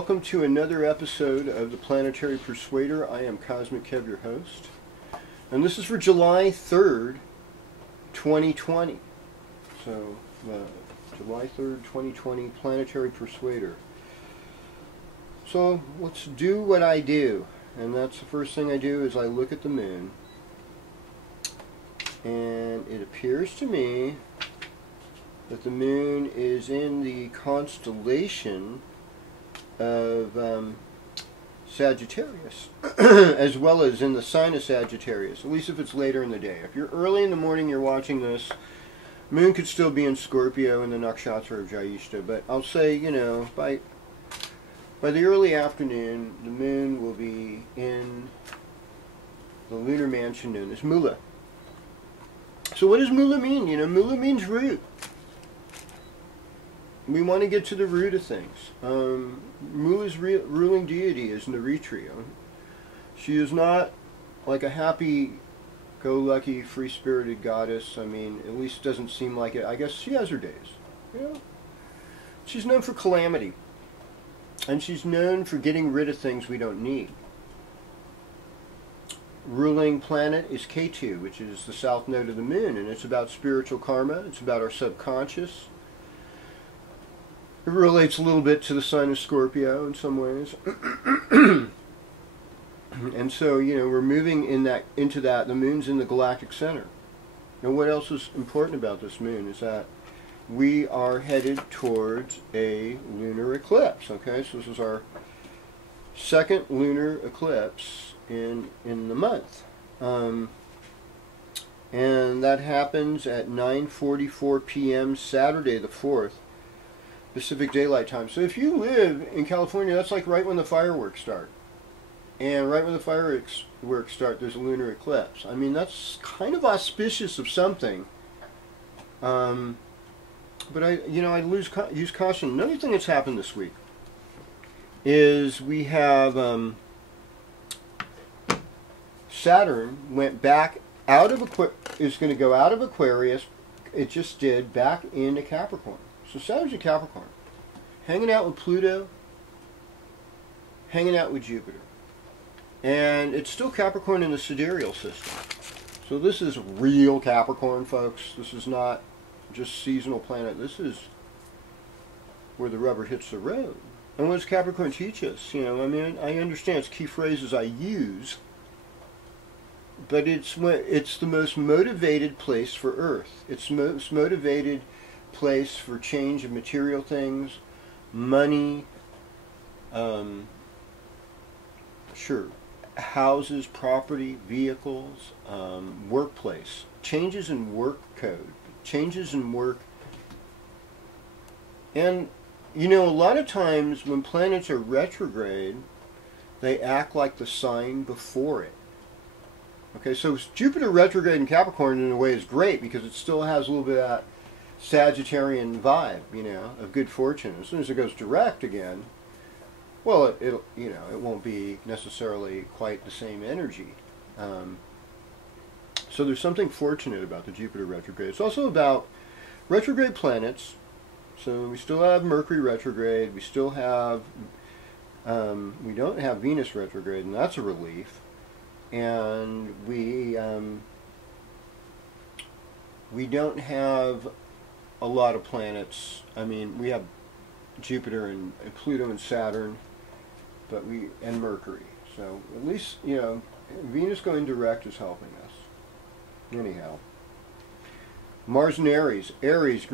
welcome to another episode of the Planetary Persuader. I am Cosmic Kev, your host, and this is for July 3rd, 2020. So, July 3rd, 2020, Planetary Persuader. So, let's do what I do, and that's the first thing I do is I look at the moon, and it appears to me that the moon is in the constellation of Sagittarius, as well as in the sign of Sagittarius, at least if it's later in the day. If you're early in the morning, you're watching this, moon could still be in Scorpio in the nakshatra of Jyeshta, but I'll say, you know, by the early afternoon, the moon will be in the lunar mansion known as Mula. So what does Mula mean? You know, Mula means root. We want to get to the root of things. Mula's ruling deity is Naritri. She is not like a happy-go-lucky, free-spirited goddess. I mean, at least doesn't seem like it. I guess she has her days. You know? She's known for calamity. And she's known for getting rid of things we don't need. Ruling planet is Ketu, which is the south node of the moon, and it's about spiritual karma. It's about our subconscious. It relates a little bit to the sign of Scorpio in some ways. And so, you know, we're moving into that. The moon's in the galactic center. Now, what else is important about this moon is that we are headed towards a lunar eclipse. Okay, so this is our second lunar eclipse in the month. And that happens at 9:44 p.m. Saturday the 4th. Pacific Daylight Time. So if you live in California, that's like right when the fireworks start. And right when the fireworks start, there's a lunar eclipse. I mean, that's kind of auspicious of something. But I use caution. Another thing that's happened this week is we have Saturn went back out of is going to go out of Aquarius. It just did back into Capricorn. So Saturn's in Capricorn, hanging out with Pluto, hanging out with Jupiter. And it's still Capricorn in the sidereal system. So this is real Capricorn, folks. This is not just seasonal planet. This is where the rubber hits the road. And what does Capricorn teach us? You know, I mean, I understand it's key phrases I use, but it's the most motivated place for Earth. It's the most motivated place for change of material things, money, houses, property, vehicles, workplace, changes in work code, changes in work. And you know, a lot of times when planets are retrograde, they act like the sign before it. Okay, so Jupiter retrograde in Capricorn in a way is great because it still has a little bit of that Sagittarian vibe, you know, of good fortune. As soon as it goes direct again, well, it won't be necessarily quite the same energy. So there's something fortunate about the Jupiter retrograde. It's also about retrograde planets. So we still have Mercury retrograde. We still have we don't have Venus retrograde, and that's a relief. And we don't have a lot of planets. I mean, we have Jupiter and Pluto and Saturn, and Mercury. So at least, you know, Venus going direct is helping us. Anyhow, Mars and Aries. Aries,